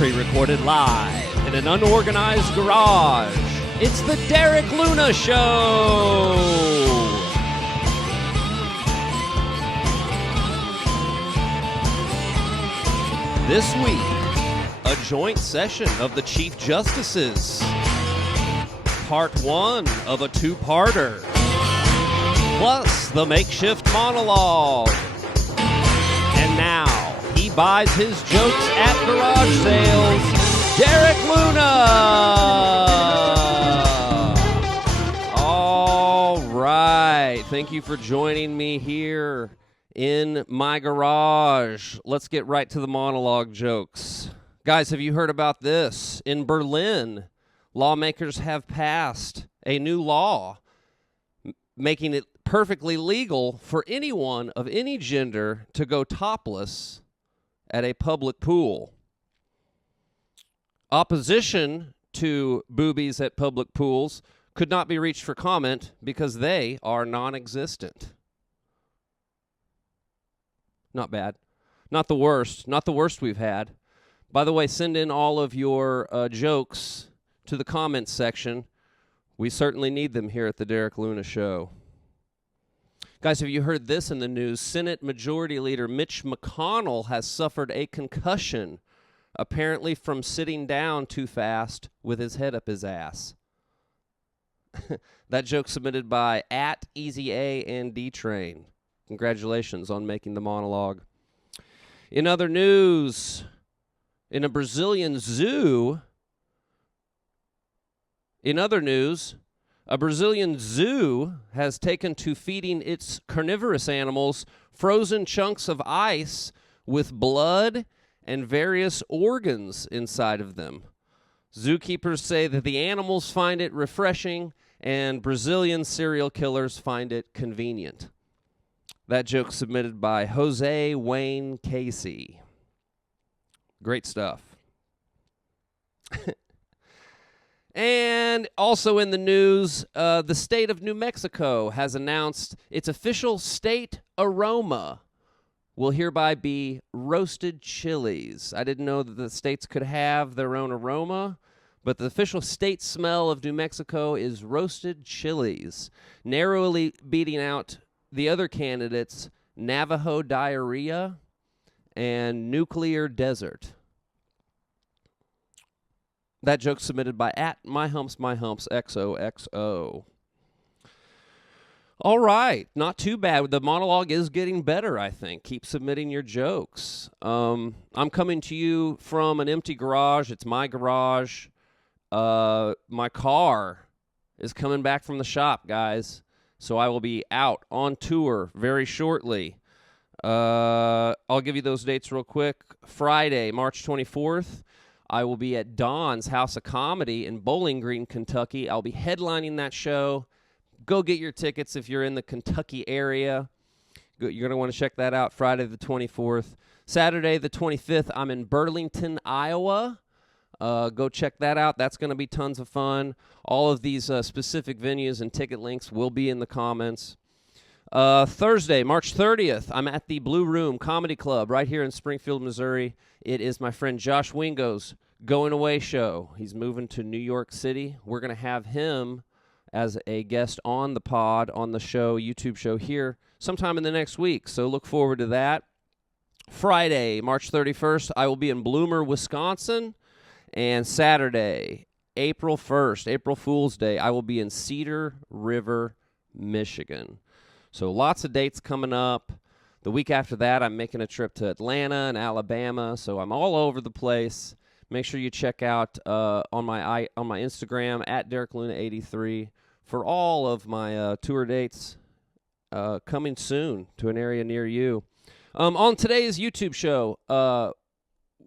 pre-recorded live in an unorganized garage. It's the Derek Luna Show! This week, a joint session of the Chief Justices. Part one of a two-parter. Plus, the makeshift monologue. And now, he buys his jokes at garage sales, Derek Luna! All right. Thank you for joining me here in my garage. Let's get right to the monologue jokes. Guys, have you heard about this? In Berlin, lawmakers have passed a new law making it perfectly legal for anyone of any gender to go topless at a public pool. Opposition to boobies at public pools could not be reached for comment because they are non-existent. Not bad. Not the worst. Not the worst we've had. By the way, send in all of your jokes to the comments section. We certainly need them here at the Derek Luna Show. Guys, have you heard this in the news? Senate Majority Leader Mitch McConnell has suffered a concussion, apparently from sitting down too fast with his head up his ass. That joke submitted by @EasyA and D-Train. Congratulations on making the monologue. In other news, in a Brazilian zoo, a Brazilian zoo has taken to feeding its carnivorous animals frozen chunks of ice with blood and various organs inside of them. Zookeepers say that the animals find it refreshing and Brazilian serial killers find it convenient. That joke submitted by Jose Wayne Casey. Great stuff. And also in the news, the state of New Mexico has announced its official state aroma will hereby be roasted chilies. I didn't know that the states could have their own aroma, but the official state smell of New Mexico is roasted chilies, narrowly beating out the other candidates, Navajo diarrhea and nuclear desert. That joke submitted by @myhumpsxoxo. All right, not too bad. The monologue is getting better, I think. Keep submitting your jokes. I'm coming to you from an empty garage. It's my garage. My car is coming back from the shop, guys. So I will be out on tour very shortly. I'll give you those dates real quick. Friday, March 24th. I will be at Don's House of Comedy in Bowling Green, Kentucky. I'll be headlining that show. Go get your tickets if you're in the Kentucky area. You're going to want to check that out Friday the 24th. Saturday the 25th, I'm in Burlington, Iowa. Go check that out. That's going to be tons of fun. All of these specific venues and ticket links will be in the comments. Thursday, March 30th, I'm at the Blue Room Comedy Club right here in Springfield, Missouri. It is my friend Josh Wingo's going away show. He's moving to New York City. We're going to have him as a guest on the pod, on the show, YouTube show here sometime in the next week. So look forward to that. Friday, March 31st, I will be in Bloomer, Wisconsin. And Saturday, April 1st, April Fool's Day, I will be in Cedar River, Michigan. So lots of dates coming up. The week after that, I'm making a trip to Atlanta and Alabama. So I'm all over the place. Make sure you check out on my Instagram @DerekLuna83 for all of my tour dates coming soon to an area near you. On today's YouTube show,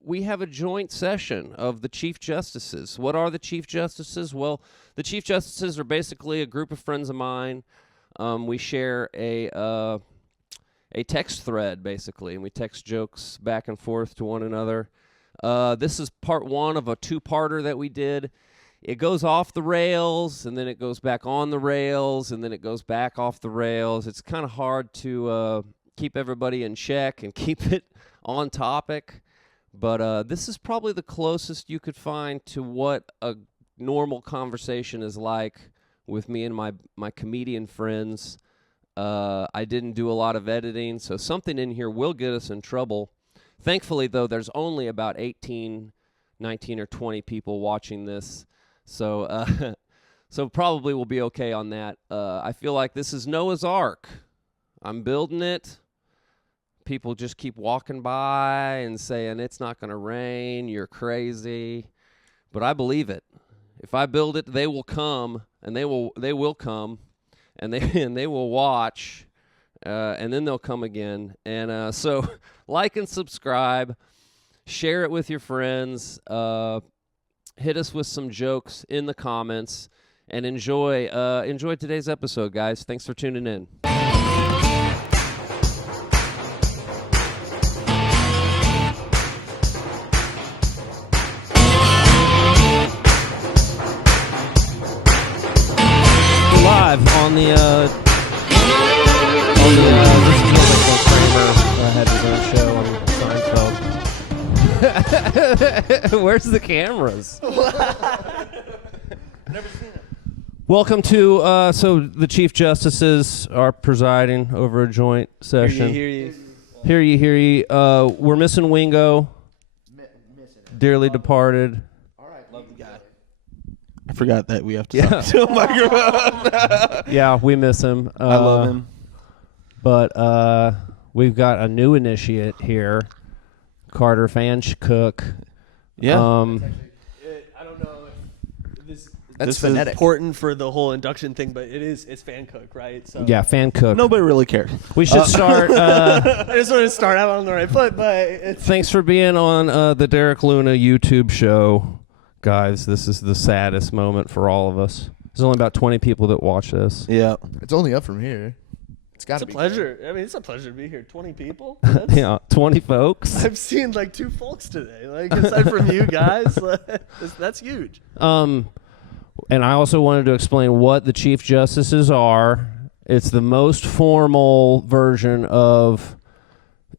we have a joint session of the Chief Justices. What are the Chief Justices? Well, the Chief Justices are basically a group of friends of mine. We share a text thread, basically, and we text jokes back and forth to one another. This is part one of a two-parter that we did. It goes off the rails, and then it goes back on the rails, and then it goes back off the rails. It's kind of hard to keep everybody in check and keep it on topic. But this is probably the closest you could find to what a normal conversation is like with me and my comedian friends. I didn't do a lot of editing, so something in here will get us in trouble. Thankfully, though, there's only about 18, 19, or 20 people watching this, so so probably we'll be okay on that. I feel like this is Noah's Ark. I'm building it. People just keep walking by and saying, it's not going to rain, you're crazy. But I believe it. If I build it, they will come, and they will come, and they will watch, and then they'll come again. And so like and subscribe, share it with your friends, hit us with some jokes in the comments, and enjoy today's episode, guys. Thanks for tuning in. Live on the this is what Michael Kramer had his own show on Seinfeld. Where's the cameras? Never seen it. Welcome to so the Chief Justices are presiding over a joint session. Hear ye. We're missing Wingo, dearly departed. All right, love the guy. I forgot that we have to talk to a microphone. Yeah, we miss him. I love him. But we've got a new initiate here, Carter Fanchcook. Yeah. I don't know if this That's is important for the whole induction thing, but it's fan cook, right? So Yeah, Fancook. Nobody really cares. We should start. I just want to start out on the right foot, but it's Thanks for being on the Derek Luna YouTube show, guys. This is the saddest moment for all of us. There's only about 20 people that watch this. Yeah. It's only up from here. It's got to a be. pleasure. I mean, it's a pleasure to be here. 20 people. That's, Yeah, 20 folks. I've seen like 2 folks today. Like aside from you guys, that's huge. And I also wanted to explain what the Chief Justices are. It's the most formal version of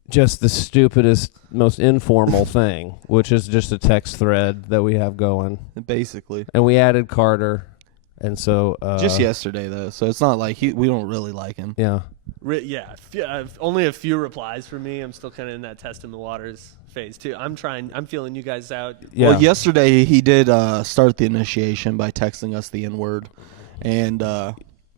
just the stupidest, most informal thing, which is just a text thread that we have going. Basically. And we added Carter, and so Just yesterday, though, so it's not like we don't really like him. Yeah. Only a few replies from me. I'm still kind of in that testing the waters phase too. I'm feeling you guys out. Yeah. Well, yesterday he did start the initiation by texting us the N-word, and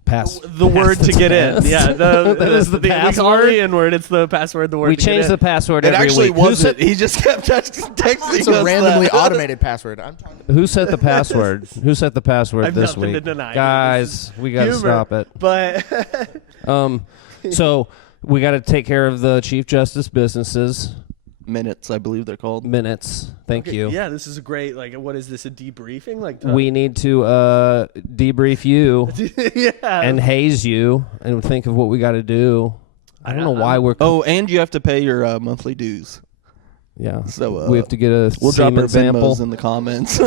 Pass the word to get in. Yeah, that is the We call it password. the N-word. It's the password. The word. We to get change in. the password it every actually week. wasn't. He just kept texting It's us a randomly that. automated password. I'm trying to. Who set the password? Who set the password I've this nothing week? to deny. Guys, we got to Humor, stop it. But So we got to take care of the Chief Justice businesses. Minutes, I believe they're called. Minutes. Thank you. yeah, this is a great. Like, what is this? A debriefing? Like We need to debrief you yeah. and haze you and think of what we got to do. I don't know why we're. Oh, and you have to pay your monthly dues. Yeah. So we have to get a we'll drop our semen sample. Venmos in the comments.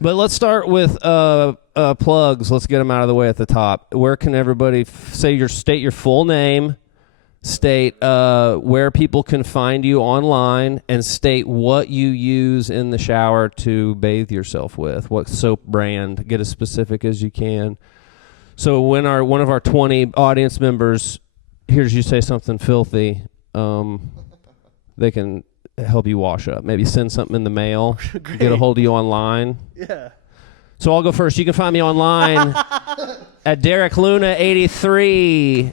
But let's start with plugs. Let's get them out of the way at the top. Where can everybody state your full name, state where people can find you online, and state what you use in the shower to bathe yourself with? What soap brand? Get as specific as you can. So when one of our 20 audience members hears you say something filthy, they can help you wash up. Maybe send something in the mail. Get a hold of you online. Yeah. So I'll go first. You can find me online at Derek Luna 83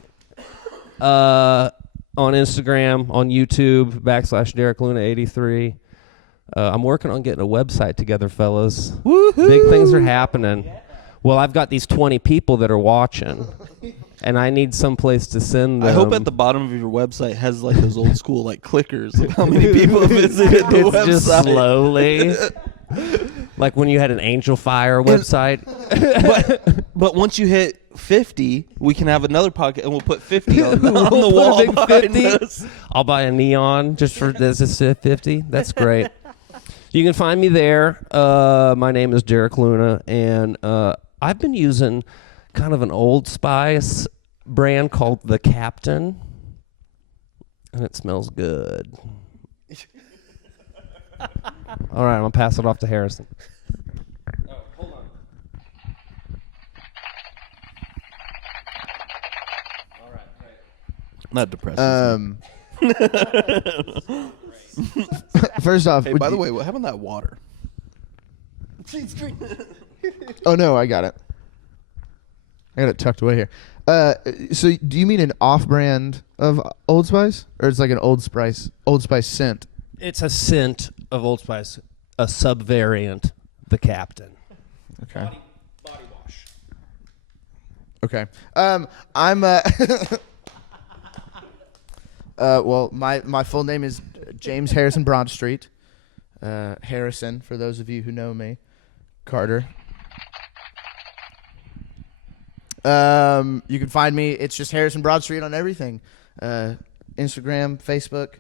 on Instagram, on YouTube, /Derek Luna 83. I'm working on getting a website together, fellas. Woohoo! Big things are happening. Well, I've got these 20 people that are watching, and I need some place to send them. I hope at the bottom of your website has like those old school like clickers of how many people visited the it's website. just slowly. Like when you had an Angel Fire website. But once you hit 50, we can have another podcast, and we'll put 50 on the We'll put a wall big behind 50. us. I'll buy a neon just for this is 50. That's great. You can find me there. My name is Derek Luna, and I've been using kind of an Old Spice brand called The Captain. And it smells good. All right, I'm going to pass it off to Harrison. Oh, hold on. All right, great. Not depressing. First off, Hey, by the way, what happened to that water? oh no, I got it. I got it tucked away here. So do you mean an off-brand of Old Spice, or it's like an Old Spice scent? It's a scent of Old Spice, a sub-variant, the Captain. Okay. Body wash. Okay. I'm well, my full name is James Harrison Broadstreet. Harrison, for those of you who know me. Carter. You can find me. It's just Harrison Broadstreet on everything. Instagram, Facebook,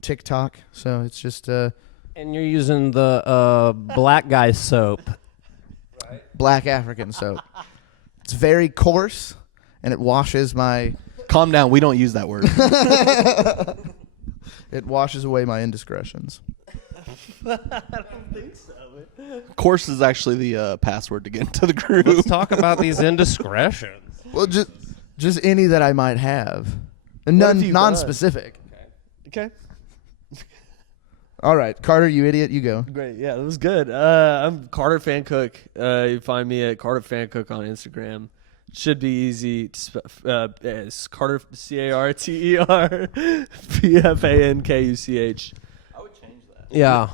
TikTok. So it's just And you're using the black guy soap. black African soap. It's very coarse, and it washes my. Calm down. We don't use that word. It washes away my indiscretions. I don't think so. Course is actually the password to get into the group. Let's talk about these indiscretions. Well, just any that I might have, and What have you non-specific. Okay. All right, Carter, you idiot, you go. Great. Yeah, that was good. I'm Carter Fan Cook. You find me at Carter Fan Cook on Instagram. Should be easy. It's Carter CarterPfankuch. I would change that. Yeah.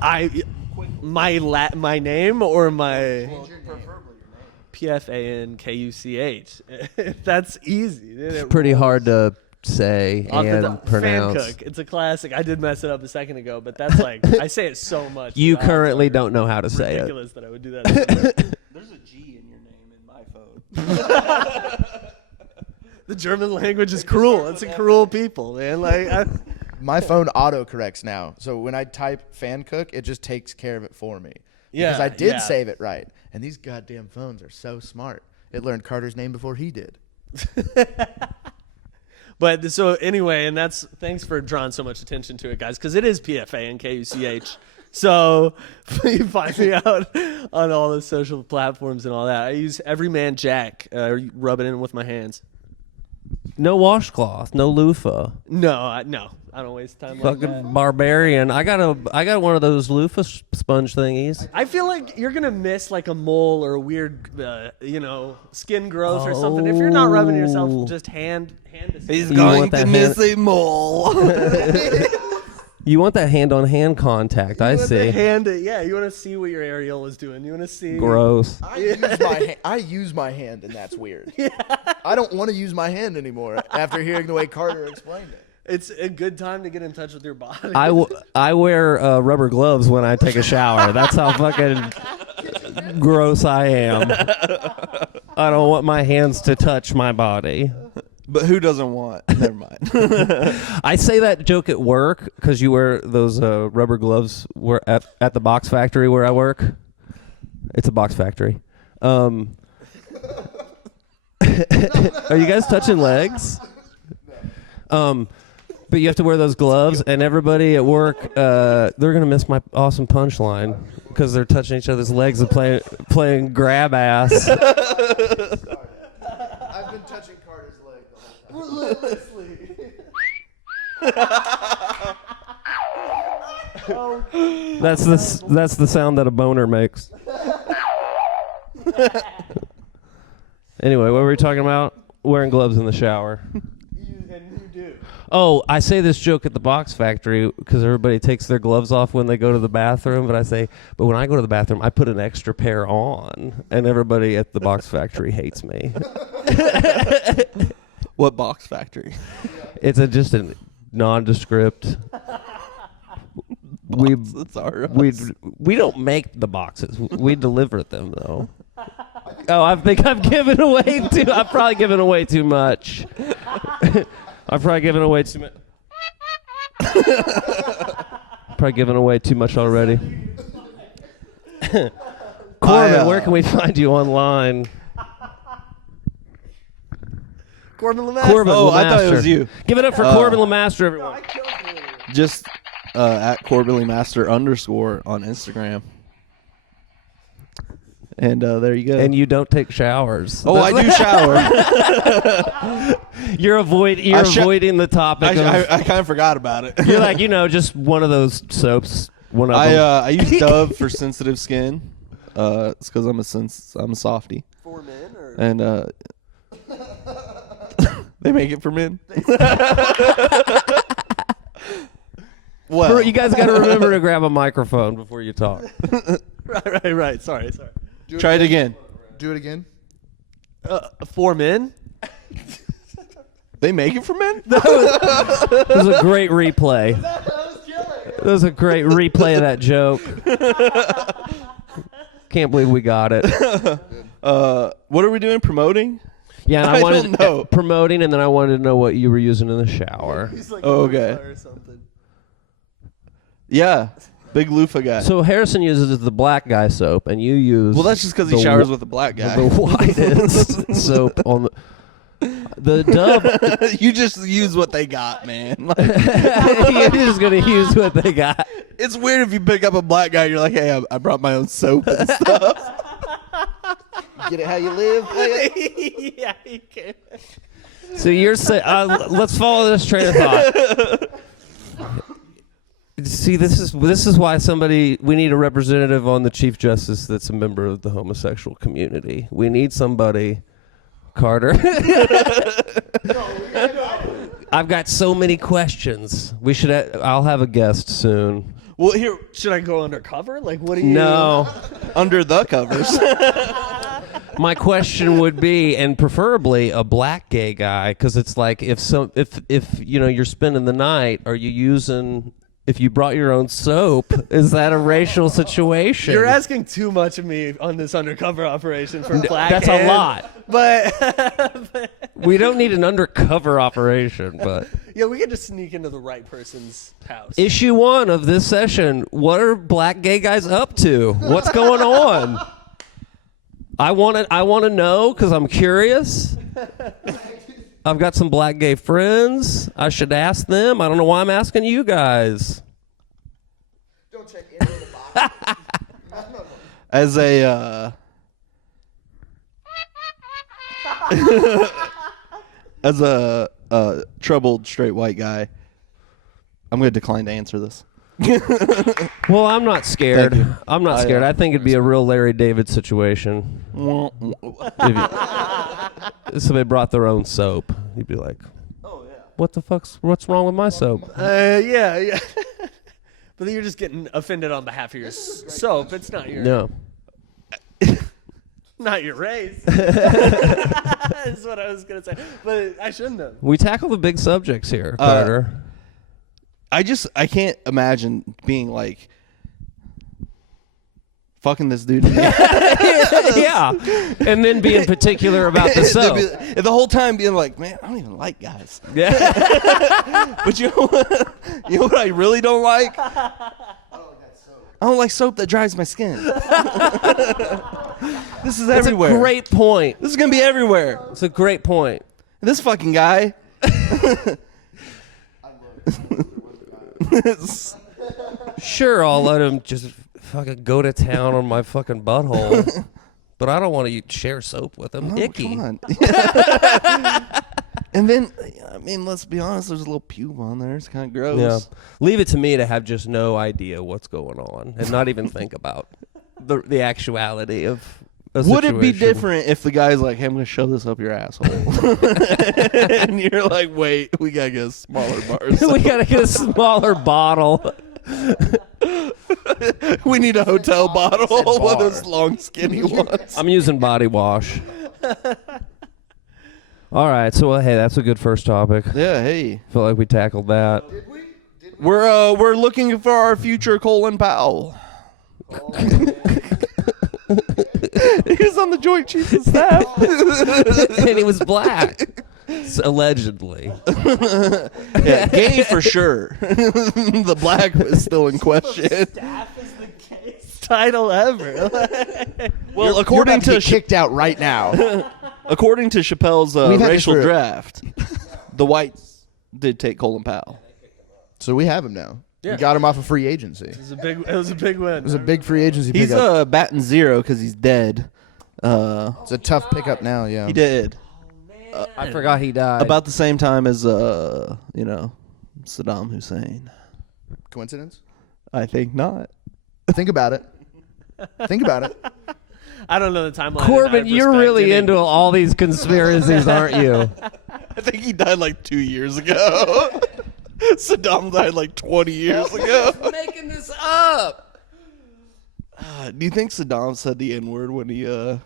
My name or my Preferably your name. PFANKUCH. That's easy. It's pretty hard to say and pronounce. Fan Cook. It's a classic. I did mess it up a second ago, but that's like I say it so much. You the odds currently are don't know how to say it. ridiculous that I would do that. There's a G in your name in my phone. The German language is cruel. It's a cruel people, man. Like My phone autocorrects now, so when I type fan cook, it just takes care of it for me. Yeah, Because I did yeah. save it right. And these goddamn phones are so smart. It learned Carter's name before he did. But so anyway, and that's thanks for drawing so much attention to it, guys, because it is PFANKUCH. So you find me out on all the social platforms and all that. I use Everyman Jack. Rub it in with my hands. No washcloth, no loofah. No, I don't waste time like Fucking that. barbarian. I got one of those loofah sponge thingies. I feel like you're gonna miss like a mole or a weird, skin growth or something if you're not rubbing yourself just hand to skin. He's You going want to that miss a mole. You want that hand-on-hand contact, I You want see. the hand, you want to see what your areola is doing. You want to see. Gross. I use my hand, and that's weird. I don't want to use my hand anymore after hearing the way Carter explained it. It's a good time to get in touch with your body. I wear rubber gloves when I take a shower. That's how fucking gross I am. I don't want my hands to touch my body. But who doesn't want? Never mind. I say that joke at work because you wear those rubber gloves at the box factory where I work. It's a box factory. Are you guys touching legs? But you have to wear those gloves, and everybody at work, they're going to miss my awesome punchline because they're touching each other's legs and playing grab ass. I've been touching Carter's leg the whole time. Relentlessly. That's the sound that a boner makes. Anyway, what were we talking about? Wearing gloves in the shower. And you do. Oh, I say this joke at the box factory because everybody takes their gloves off when they go to the bathroom. But when I go to the bathroom, I put an extra pair on, and everybody at the box factory hates me. What box factory? It's just a nondescript. That's ours. We don't make the boxes. We deliver them though. Oh, I think I've given away too. I've probably given away too much. I've probably given away too much. Probably given away too much already. Corbin, where can we find you online? Corbin Lemaster. Corbin Oh, Lemaster. I thought it was you. Give it up for Corbin Lemaster, everyone. Just at Corbin Master _ on Instagram. And there you go. And you don't take showers. Oh, I do shower. You're avoiding the topic. I kind of forgot about it. You're like, just one of those soaps. One of them. I use Dove for sensitive skin. It's because I'm a softie. For men or And they make it for men. Well, You guys got to remember to grab a microphone before you talk. right. Sorry. try it again. Do it again. For men. They make it for men? That was a great replay. That was a great replay of that joke. Can't believe we got it. What are we doing? Promoting? Yeah, and I I wanted don't know. promoting, and then I wanted to know what you were using in the shower. He's like Oh, okay. or something. Yeah. Big loofah guy. So Harrison uses the black guy soap, and you use Well, that's just because he the showers wh- with a black guy. the whitest soap on the Dove. You just use what they got, man. Like, You're just gonna use what they got. it's weird if you pick up a black guy, you're like, hey, I brought my own soap and stuff. Get it how you live. Play it. Yeah, he can. So you're saying, let's follow this train of thought. See, this is why we need a representative on the Chief Justice that's a member of the homosexual community. We need somebody, Carter. I've got so many questions. I'll have a guest soon. Well, here, Should I go undercover? Like, what do you? No. under the covers. My question would be, and preferably a black gay guy, because it's like if you're spending the night, are you using? If you brought your own soap, is that a racial situation? You're asking too much of me on this undercover operation for black. That's a lot. But We don't need an undercover operation, but yeah, we could just sneak into the right person's house. issue 1 of this session: what are black gay guys up to? What's going on? I want to know because I'm curious. I've got some black gay friends. I should ask them. I don't know why I'm asking you guys. Don't check any of the boxes. As a as a troubled straight white guy, I'm going to decline to answer this. Well, I'm not scared. Thank you. I'm not scared. I think it'd be a real Larry David situation. If somebody brought their own soap, you'd be like, Oh yeah. what's wrong with my soap? Yeah. But then you're just getting offended on behalf of your soap. It's not your No. not your race. That's what I was gonna say. But I shouldn't have. We tackle the big subjects here, Carter. I can't imagine being like fucking this dude. Yeah. And then being particular about the soap. The whole time being like, man, I don't even like guys. Yeah. But you know what I really don't like? I don't like soap that dries my skin. This is It's everywhere. a great point. This is gonna be everywhere. It's a great point. This fucking guy. Sure, I'll let him just fucking go to town on my fucking butthole. But I don't want to share soap with him. Oh, Icky. come on. And then, I mean, let's be honest, there's a little pube on there. It's kind of gross. Yeah. Leave it to me to have just no idea what's going on and not even think about the actuality of a Would it be situation. different if the guy's like, hey, I'm going to shove this up your asshole? And you're like, wait, we got to get a smaller bar. We got to get a smaller bottle. We need a hotel bottle, said one of bar. those long, skinny ones. I'm using body wash. All right, so hey, that's a good first topic. Yeah, hey. Feel like we tackled that. We're looking for our future Colin Powell. He's on the Joint Chiefs of Staff. And he was black, allegedly. Yeah, gay for sure. The black was still in question. Staff is the gayest title ever. Well, You're according about to to get kicked out right now. According to Chappelle's We've had this racial for- draft, the whites did take Colin Powell. So we have him now. Yeah. We got him off of free agency. It was a big win. It was a big free agency He's pickup. batting 0 because he's dead. It's a tough pickup now, yeah. He did I forgot he died. about the same time as Saddam Hussein. Coincidence? I think not. Think about it. Think about it. I don't know the timeline. Corbin, you're really into all these conspiracies, aren't you? I think he died like 2 years ago. Saddam died like 20 years ago. Making this up. Do you think Saddam said the N-word when he got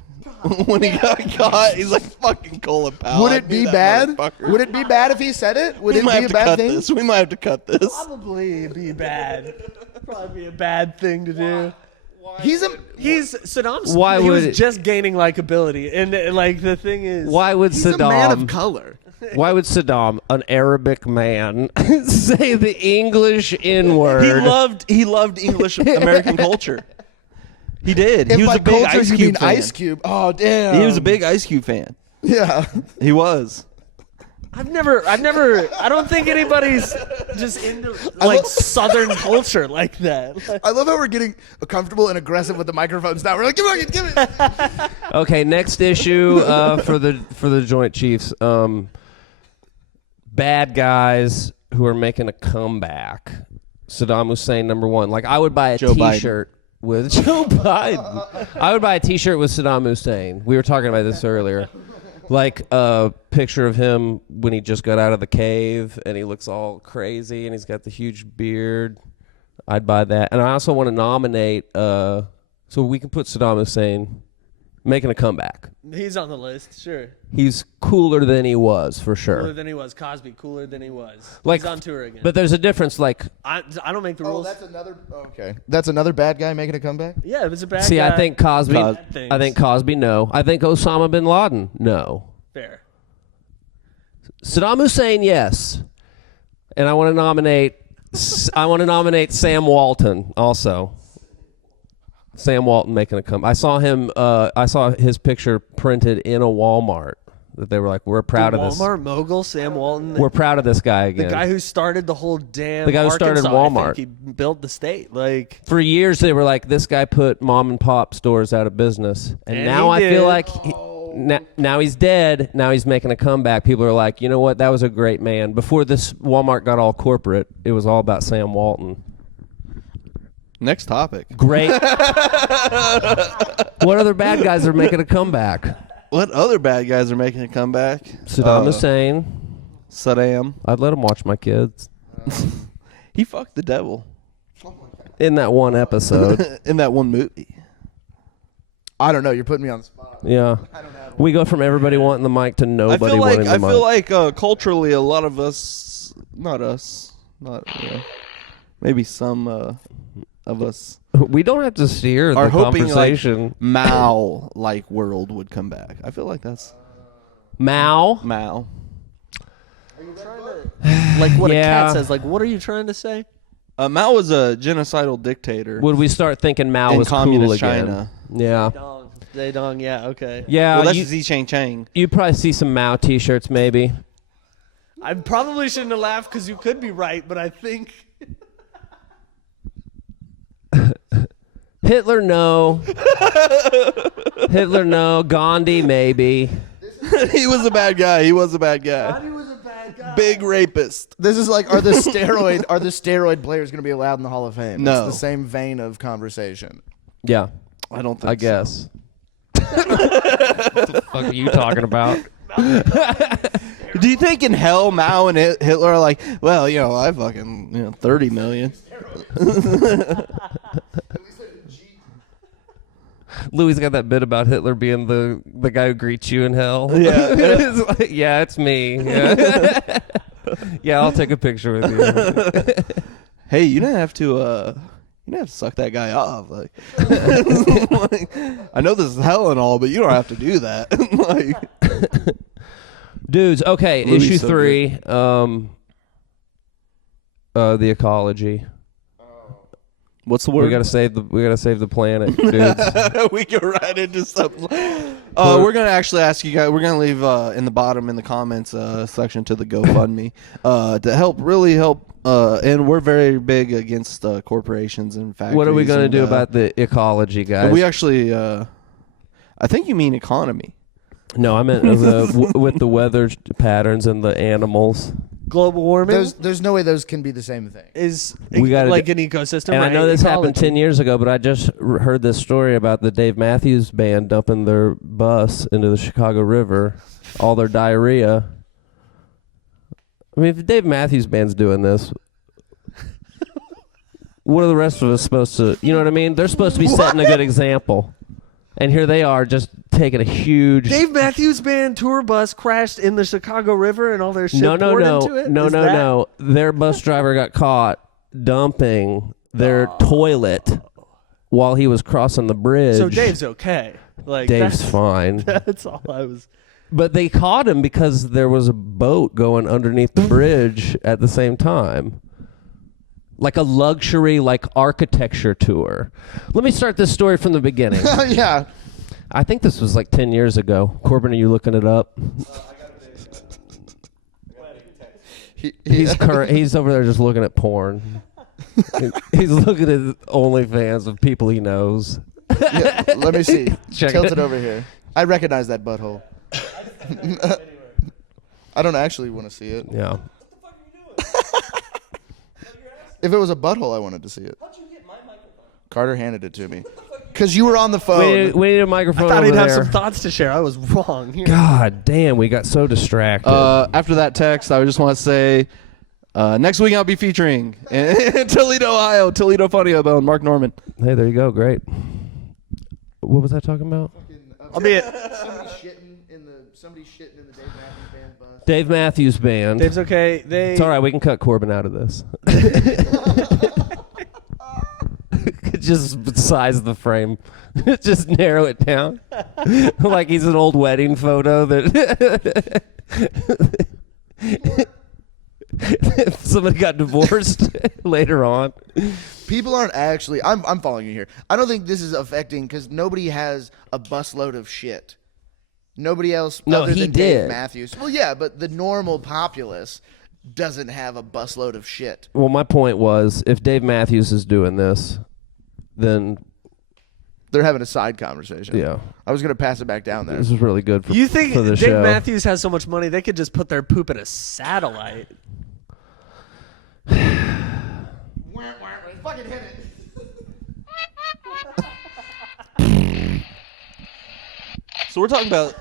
caught? He's like fucking Colin Powell. Would I it knew be that bad? motherfucker. Would it be bad if he said it? Would We it might be have a to bad cut thing? this. We might have to cut this. Probably be bad. Probably be a bad thing to do. He's Saddam's. Why he would was it- just gaining likability, and like the thing is, Why would a man of Saddam? color. Why would Saddam, an Arabic man, say the English N-word? He loved English American culture. He did. And He was by a big culture, Ice you Cube mean fan. Ice Cube. Oh, damn. He was a big Ice Cube fan. Yeah. He was. I don't think anybody's just into like Southern culture like that. Like, I love how we're getting comfortable and aggressive with the microphones now. We're like, give it. Okay, next issue for the Joint Chiefs. Bad guys who are making a comeback. Saddam Hussein, number one. Like, I would buy a Joe Biden. T-shirt with Joe Biden. I would buy a T-shirt with Saddam Hussein. We were talking about this earlier. Like a picture of him when he just got out of the cave and he looks all crazy and he's got the huge beard. I'd buy that. And I also want to nominate, so we can put Saddam Hussein making a comeback. he's on the list, sure. He's cooler than he was, for sure. Cooler than he was. Cosby, cooler than he was. Like, he's on tour again. But there's a difference. Like, I don't make the Oh, rules. that's another. Okay. That's another bad guy making a comeback? Yeah, if it's a bad see, guy. I think Cosby. Things. I think Cosby. No. I think Osama bin Laden. No. Fair. Saddam Hussein. Yes. And I want to nominate. I want to nominate Sam Walton also. Sam Walton making a comeback. I saw him. I saw his picture printed in a Walmart. That they were like, "We're proud The of this. Walmart mogul, Sam Walton. We're proud of this guy again." the guy who started the whole damn. The guy who started Arkansas, I Walmart. think. He built the state. Like, For years, they were like, "This guy put mom and pop stores out of business," and And now he I feel did. like now he's dead. Now he's making a comeback. People are like, "You know what? That was a great man." Before this Walmart got all corporate, it was all about Sam Walton. Next topic. Great. What other bad guys are making a comeback? What other bad guys are making a comeback? Saddam Hussein. Saddam. I'd let him watch my kids He fucked the devil in that one episode. in that one movie. I don't know. You're putting me on the spot. Yeah. We go from everybody wanting the mic to nobody wanting the mic. I feel like culturally a lot of us, not maybe some of us We don't have to steer are the hoping conversation. Mao like world would come back. I feel like that's Mao. Mao. like what a Yeah. cat says. Like, what are you trying to say? Mao was a genocidal dictator Would we start thinking Mao in was communist cool again? China. Yeah. Zedong, yeah, okay. Yeah. Well, that's you, Xi Chang. you'd probably see some Mao T-shirts, maybe. I probably shouldn't have laughed because you could be right, but I think Hitler, no. Hitler, no. Gandhi, maybe. He was a bad guy. He was a bad guy. was a bad guy. Big rapist. This is like, are the steroid players going to be allowed in the Hall of Fame? No. It's the same vein of conversation. Yeah, I don't think I guess. What the fuck are you talking about? Do you think in hell Mao and Hitler are like, well, I fucking 30 million. Louis got that bit about Hitler being the guy who greets you in hell. Yeah. It's like, yeah, it's me. Yeah. Yeah, I'll take a picture with you. Hey, you didn't have to suck that guy off. Like, I know this is hell and all, but you don't have to do that. Like, Dudes, okay, Louis issue so 3, the ecology. what's the word? We gotta save the planet, dudes. We go right into something. We're gonna actually ask you guys. We're gonna leave in the bottom in the comments section to the GoFundMe to really help. And we're very big against corporations and factories. What are we gonna do about the ecology, guys? We actually, I think you mean economy. No, I meant with the weather patterns and the animals. Global warming There's no way those can be the same thing. is We gotta like do- an ecosystem. And right? I know this happened Ecology. 10 years ago, but I just heard this story about the Dave Matthews Band dumping their bus into the Chicago River, all their diarrhea. I mean, if the Dave Matthews Band's doing this, what are the rest of us supposed to... You know what I mean? They're supposed to be setting a good example. And here they are just taking a huge... Dave Matthews Band tour bus crashed in the Chicago River and all their shit poured into it? No. Their bus driver got caught dumping their toilet while he was crossing the bridge. So Dave's okay. Like Dave's that's, fine. That's all I was... But they caught him because there was a boat going underneath the bridge at the same time. Like a luxury, like architecture tour. Let me start this story from the beginning. Yeah. I think this was like 10 years ago. Corbin, are you looking it up? He's over there just looking at porn. He's looking at OnlyFans of people he knows. Yeah, let me see. Check Tilt it. it over here. I recognize that butthole. I don't actually want to see it. Yeah. If it was a butthole, I wanted to see it. How'd you get my microphone? Carter handed it to me. Because you were on the phone. We need a microphone I thought over he'd there. have some thoughts to share. I was wrong. Here. God damn, we got so distracted. After that text, I just want to say, next week I'll be featuring in Toledo, Ohio, Toledo Funny Bone, Mark Norman. Hey, there you go. Great. What was I talking about? I'll be at... Somebody shitting in the Dave Matthews Band bus. Dave Matthews Band. Dave's okay. It's all right. We can cut Corbin out of this. Just size the frame. Just narrow it down. Like he's an old wedding photo that somebody got divorced later on. People aren't actually. I'm following you here. I don't think this is affecting because nobody has a busload of shit. Nobody else. No, other he than did. Dave Matthews. Well, yeah, but the normal populace doesn't have a busload of shit. Well, my point was, if Dave Matthews is doing this, then They're having a side conversation. yeah, I was gonna pass it back down there. this is really good for You think for the Dave show. Matthews has so much money they could just put their poop in a satellite? Fucking hit it. So we're talking about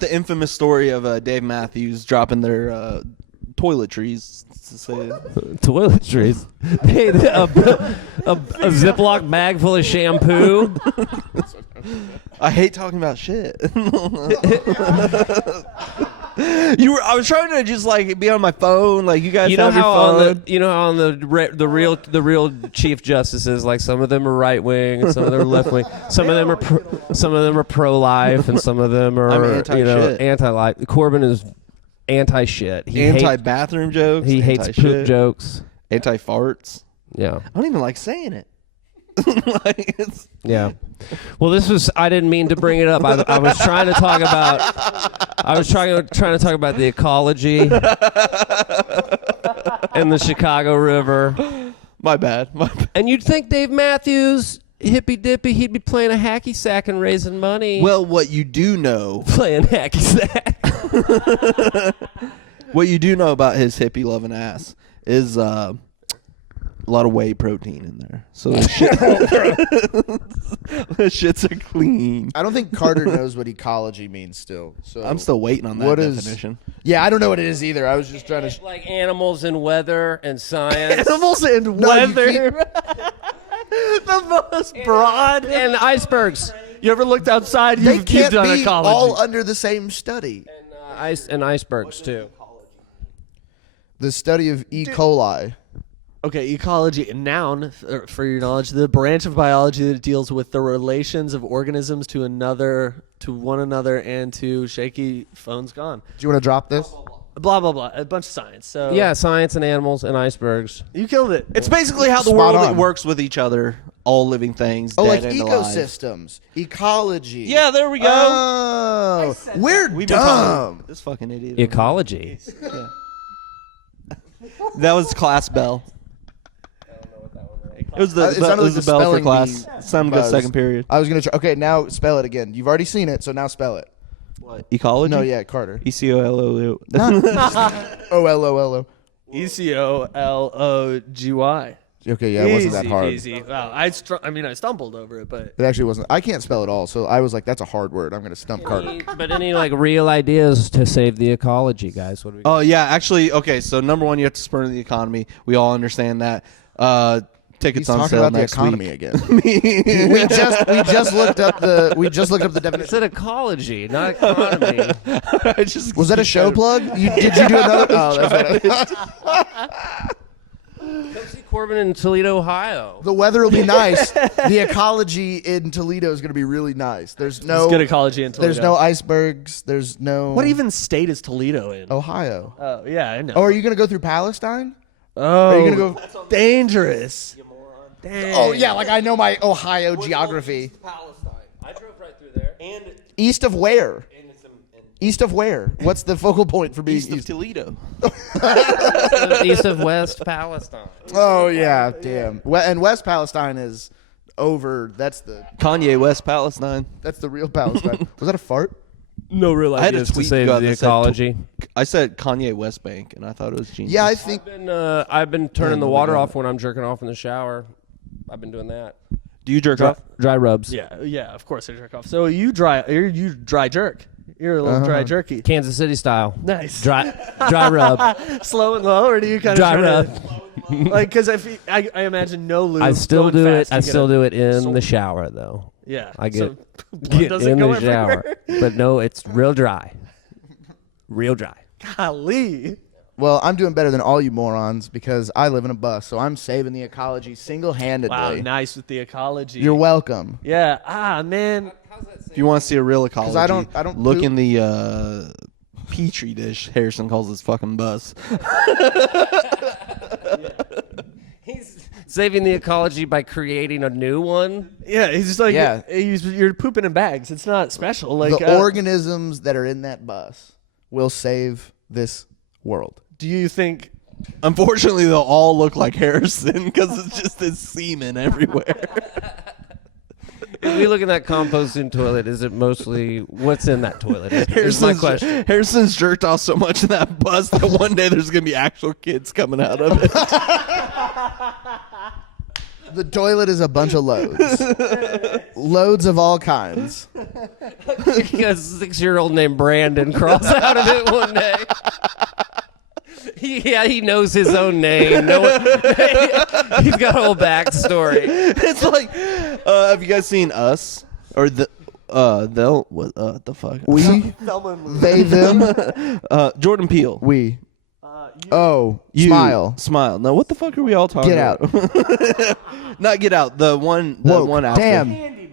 the infamous story of Dave Matthews dropping their toiletries. To say it. Toiletries. Hey, a Ziploc bag full of shampoo. I hate talking about shit. I was trying to just like be on my phone, like you guys You know have your how phone. on the real chief justices, like some of them are right wing and some of them are left wing. Some of them are pro life and some of them are I'm anti-shit. anti-life. Corbin is anti shit. Anti-bathroom jokes. He hates anti-shit, poop jokes. Anti-farts. Yeah. I don't even like saying it. Like, it's, Yeah. Well, I didn't mean to bring it up. I was trying to talk about. I was trying to talk about the ecology and the Chicago River. my bad. And you'd think Dave Matthews, hippy dippy, he'd be playing a hacky sack and raising money. Well, what you do know Playing hacky sack. What you do know about his hippie loving ass is a lot of whey protein in there. So the shits are clean. I don't think Carter knows what ecology means still. So I'm still waiting on that What is- definition. Yeah, I don't know what it is either. I was just trying to. Like animals and weather and science. Animals and No, you weather. The most broad. And icebergs. You ever looked outside? They You've can't done be ecology. all under the same study. And icebergs too. The study of E. coli. Okay, ecology, a noun, for your knowledge, the branch of biology that deals with the relations of organisms to one another, and to shaky phones gone. Do you want to drop this? Blah, blah, blah. A bunch of science. So Yeah, science and animals and icebergs. you killed it. It's basically how the Spot world on. works with each other. all living things. Oh, like dead and alive. ecosystems, ecology. Yeah, there we go. Oh, we're We've been talking- dumb. This fucking idiot. Ecology. That was class bell. It was the, It sounded it was like the the bell for spelling class. bee Some good buzz. second period. I was gonna try. Okay, now spell it again. You've already seen it, so now spell it. What? Ecology? No, yeah, Carter. ECOLO. OLOLO. ECOLOGY. Okay, yeah, it wasn't that hard. Easy. Wow, I stumbled over it, but It actually wasn't. I can't spell it all, so I was like, "That's a hard word. I'm gonna stump Carter." But any like real ideas to save the ecology, guys? What do we? Oh yeah, actually, okay. So number one, you have to spur the economy. We all understand that. Tickets He's on talking sale about the next economy week. again. we just looked up the I definition. said ecology, not economy. I just Was that a show plug? Did you do another? Oh, that's what Come see Corbin in Toledo, Ohio. The weather will be nice. The ecology in Toledo is going to be really nice. There's no it's good ecology in Toledo. There's no icebergs. There's no. What even state is Toledo in? Ohio. Oh, yeah, I know. Oh, are you going to go through Palestine? Oh, Are you going to go? dangerous. Dang. Oh yeah, like I know my Ohio geography. Palestine. I drove right through there. And East of where? East of where? What's the focal point for being east of Toledo. East of West Palestine. Oh yeah, damn. And West Palestine is over. That's the Kanye West Palestine. real Palestine. Was that a fart? No real I had a ideas to tweet save go out the that said ecology. I said Kanye West Bank, and I thought it was genius. Yeah, I think. I've been turning the nobody water got off when I'm jerking off in the shower. I've been doing that. Do you jerk off? Dry rubs. Yeah, of course I jerk off. So you dry jerk. You're a little dry jerky. Kansas City style. Nice. Dry rub. Slow and low, or do you kind of Dry try rub. to, like, because I imagine no lube. I still going do fast it. can I get still a- do it in so- the shower though. Yeah, I get so blood Get doesn't in go the shower, everywhere. but no, it's real dry. Real dry. Golly. Well, I'm doing better than all you morons because I live in a bus, so I'm saving the ecology single-handedly. Wow, nice with the ecology. You're welcome. Yeah. Man. If you want to see a real ecology, I don't look poop. in the petri dish. Harrison calls his fucking bus. He's saving the ecology by creating a new one. Yeah, he's just like, Yeah. you're pooping in bags. It's not special. Like, The organisms that are in that bus will save this world. do you think? Unfortunately, they'll all look like Harrison because it's just his semen everywhere. If we look in that composting toilet, is it mostly what's in that toilet? Is my question. Harrison's jerked off so much in that bus that one day there's gonna be actual kids coming out of it. The toilet is a bunch of loads. Loads of all kinds. A 6-year-old named Brandon crawls out of it one day. He knows his own name. He's got a whole backstory. It's like, have you guys seen Us or they'll what the fuck? We, they, them, Jordan Peele. we. You, smile. No, what the fuck are we all talking Get out. about? Not Get Out. The one. The Woke. one after. Damn.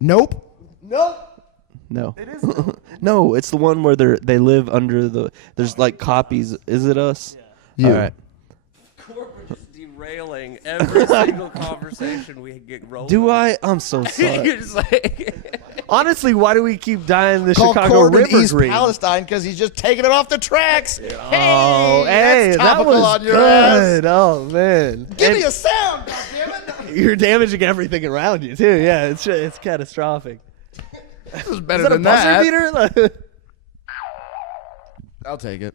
Nope. No. It is. No, it's the one where they live under the. There's like copies. Is it Us? You. All right. Corbin just derailing every single conversation we get rolling. Do I? I'm so sorry. You're just like, Honestly, why do we keep dying the Call Chicago Corbin River East Green? Palestine because he's just taking it off the tracks. Oh, hey, that's that topical was on your ass. good. Oh man, Give And me a sound, goddammit. you're damaging everything around you too. Yeah, it's catastrophic. This was Is better that a than buzzer that. beater? I'll take it.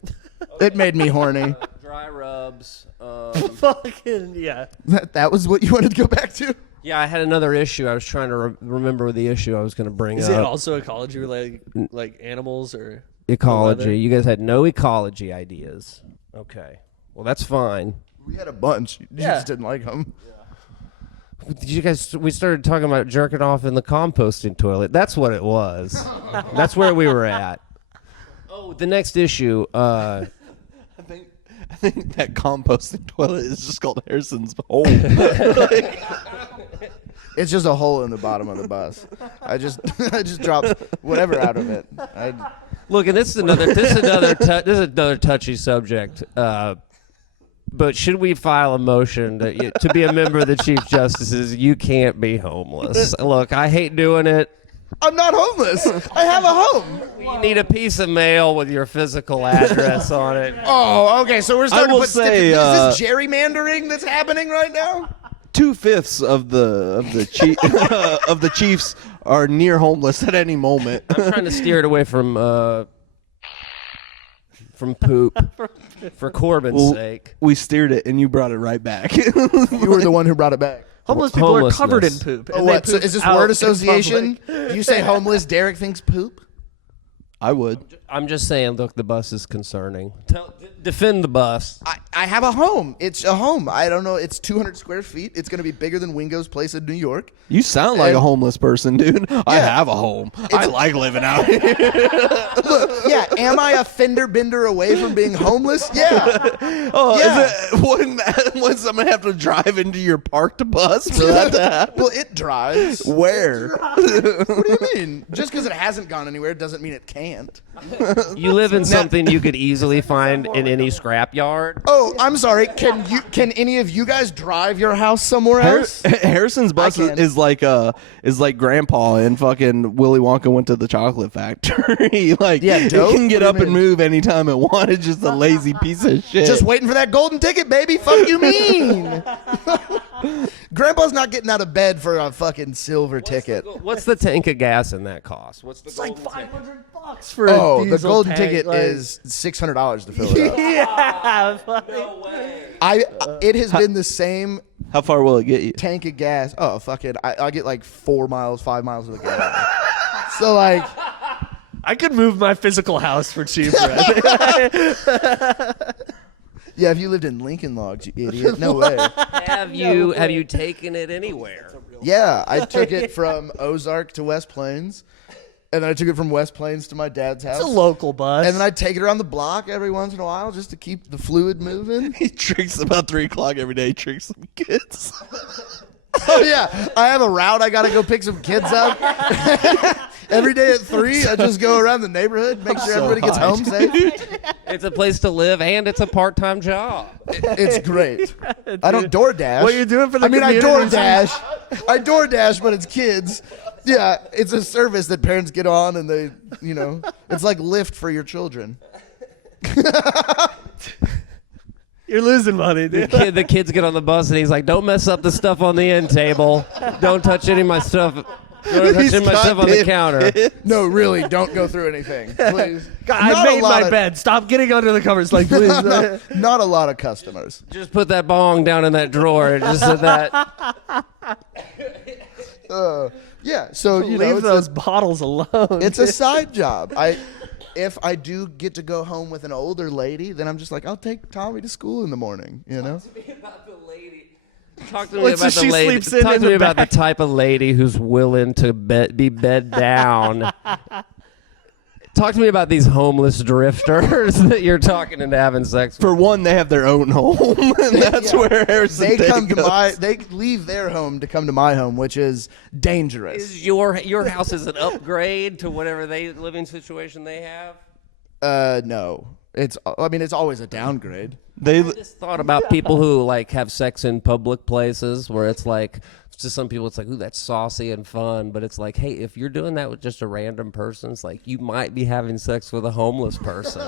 It made me horny. dry rubs. Fucking yeah. That was what you wanted to go back to? Yeah, I had another issue. I was trying to remember the issue I was going to bring Is up. it also ecology related, like animals or Ecology. weather? You guys had no ecology ideas. Okay. Well, that's fine. We had a bunch. You Yeah. just didn't like them. Did you guys? We started talking about jerking off in the composting toilet. That's what it was. That's where we were at. Oh, the next issue. I think that composting toilet is just called Harrison's hole. It's just a hole in the bottom of the bus. I just dropped whatever out of it. Look, and this is another touchy subject. But should we file a motion to be a member of the Chief Justices? You can't be homeless. Look, I hate doing it. I'm not homeless. I have a home. You need a piece of mail with your physical address on it. Oh, okay. So we're starting will to put say, is this gerrymandering that's happening right now? 2/5 of the Chiefs are near homeless at any moment. I'm trying to steer it away from poop for Corbin's sake. We steered it, and you brought it right back. You were the one who brought it back. Homeless people are covered in poop. Oh, and they what? So poop is this out word in association? public. You say homeless, Derek thinks poop? I would. I'm just saying, look, the bus is concerning. Defend the bus. I have a home. It's a home. I don't know. It's 200 square feet. It's going to be bigger than Wingo's place in New York. You sound like a homeless person, dude. I have a home. I like living out here. Look, yeah, am I a fender bender away from being homeless? Yeah. Wouldn't someone have to drive into your parked bus for that to happen? Well, it drives. Where? What do you mean? Just because it hasn't gone anywhere doesn't mean it can't. You live in something you could easily find in any scrapyard. Oh, I'm sorry. Can any of you guys drive your house somewhere else? Harrison's bus I can. is like Grandpa and fucking Willy Wonka went to the chocolate factory. Like, Yeah, it dope. can get What do up you and mean? move anytime it wants. It's just a lazy piece of shit. Just waiting for that golden ticket, baby. Fuck you mean? Grandpa's not getting out of bed for a fucking silver ticket. What's the tank of gas in that cost? What's the It's like golden ticket? $500 for Oh, a the diesel golden tank, ticket like- is $600 to fill it up. Yeah, funny. It has been the same How far will it get you? tank of gas. Oh, fuck it. I get like 4 miles, 5 miles of the gas. So, like, I could move my physical house for cheaper. I think. yeah, if you lived in Lincoln Logs, you idiot. No way. Have you taken it anywhere? Yeah, I took it from Ozark to West Plains, and then I took it from West Plains to my dad's house. It's a local bus. And then I take it around the block every once in a while just to keep the fluid moving. He drinks about 3 o'clock every day. He drinks some kids. Oh, yeah. I have a route. I got to go pick some kids up. Every day at 3, I just go around the neighborhood, make sure everybody gets home safe. It's a place to live and it's a part-time job. It's great. I don't DoorDash. What you're doing for the I mean, I community. DoorDash, but it's kids. Yeah, it's a service that parents get on and they, it's like Lyft for your children. You're losing money, dude. The kids get on the bus and he's like, "Don't mess up the stuff on the end table. Don't touch any of my stuff. Don't touch any of my stuff on the counter." No, really, don't go through anything, please. God, I made my bed. Stop getting under the covers. Like, please. Not a lot of customers. Just put that bong down in that drawer. Just so that. Yeah, so Leave it's those bottles alone. It's a side job. If I do get to go home with an older lady, then I'm just like, I'll take Tommy to school in the morning. Talk to me about the lady. Talk to me Wait, so about the she lady. sleeps in Talk to the me about the back? type of lady who's willing to be bed down. Talk to me about these homeless drifters that you're talking into having sex with. For one, they have their own home, and that's Yeah. where Harrison They takes come to us. they leave their home to come to my home, which is dangerous. Is your house is an upgrade to whatever living situation they have? No. It's always a downgrade. They I just thought about people who like have sex in public places where it's like, to some people it's like, ooh, that's saucy and fun, but it's like, hey, if you're doing that with just a random person, it's like you might be having sex with a homeless person.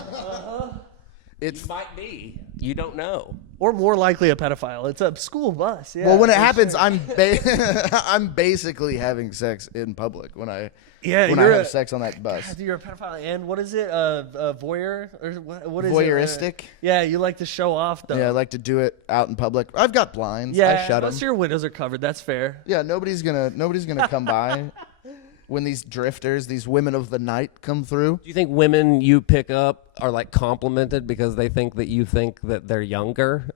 You might be. You don't know. or more likely a pedophile. It's a school bus. Yeah. Well, when it for happens, sure. I'm basically having sex in public when I you're have sex on that bus. God, you're a pedophile, and what is it? Voyeur or what is Voyeuristic? it? Yeah, you like to show off though. Yeah, I like to do it out in public. I've got blinds. Yeah, I shut unless them. your windows are covered, that's fair. Yeah, nobody's gonna come by when these drifters, these women of the night, come through. Do you think women you pick up are like complimented because they think that you think that they're younger?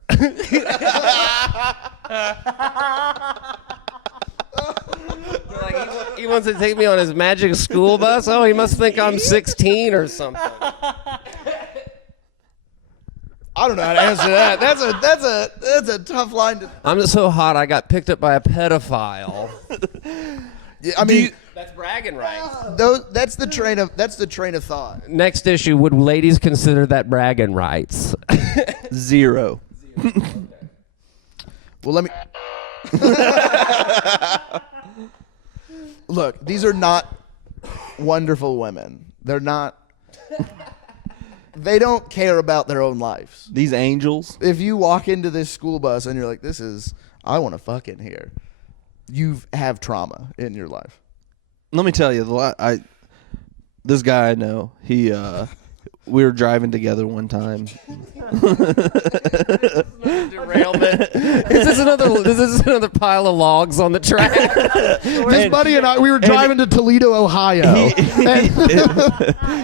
Like, he wants to take me on his magic school bus. Oh, he must think I'm 16 or something. I don't know how to answer that. That's a tough line to. I'm just so hot. I got picked up by a pedophile. Yeah, I mean, That's bragging rights. that's the train of thought. Next issue: would ladies consider that bragging rights? 0. Well, let me. Look, these are not wonderful women. They're not. They don't care about their own lives. These angels. If you walk into this school bus and you're like, I want to fuck in here, you have trauma in your life. Let me tell you, this guy I know, we were driving together one time. Derailment. Is this another pile of logs on the track? This buddy and I, we were driving to Toledo, Ohio.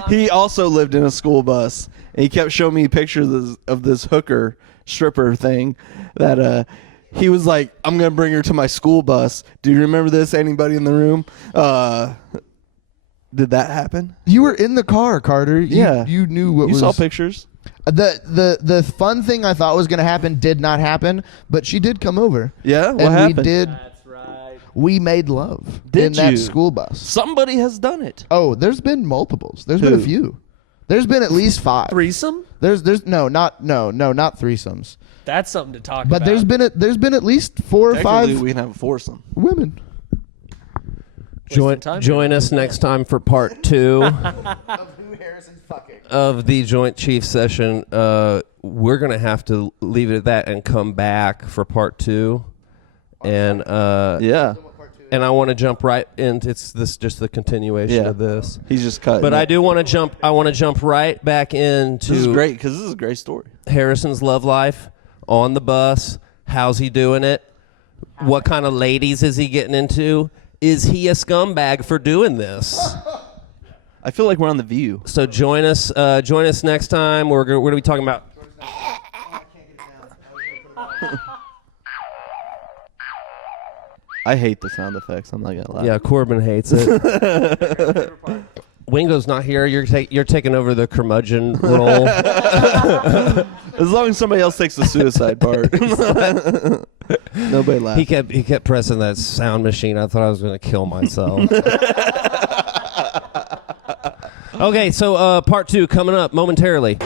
He also lived in a school bus, and he kept showing me pictures of this hooker stripper thing that he was like, I'm going to bring her to my school bus. Do you remember this? Anybody in the room? Did that happen? You were in the car, Carter. Yeah. You knew what You was... saw pictures? The fun thing I thought was going to happen did not happen, but she did come over. Yeah? What and happened? we did... That's right. We made love Did in that you? school bus. Somebody has done it. Oh, there's been multiples. There's been a Who? few. There's been at least 5. Threesome? There's not threesomes. That's something to talk But about. there's been at least 4 or Technically, 5 we can have a foursome. women. Join us next time for part 2 Of who Harrison's fucking. of the Joint Chiefs session. We're going to have to leave it at that and come back for part 2. And Yeah. and I want to jump right into just the continuation Yeah. of this. He's just cutting. But it. I do want to jump. I want to jump right back into This is great because this is a great story. Harrison's love life on the bus. How's he doing it? What kind of ladies is he getting into? Is he a scumbag for doing this? I feel like we're on The View. So join us next time. We're going to be talking about. I hate the sound effects. I'm not gonna lie. Yeah, Corbin hates it. Wingo's not here. You're taking over the curmudgeon role. As long as somebody else takes the suicide part. Nobody laughs. He kept pressing that sound machine. I thought I was going to kill myself. Okay, so part 2 coming up momentarily.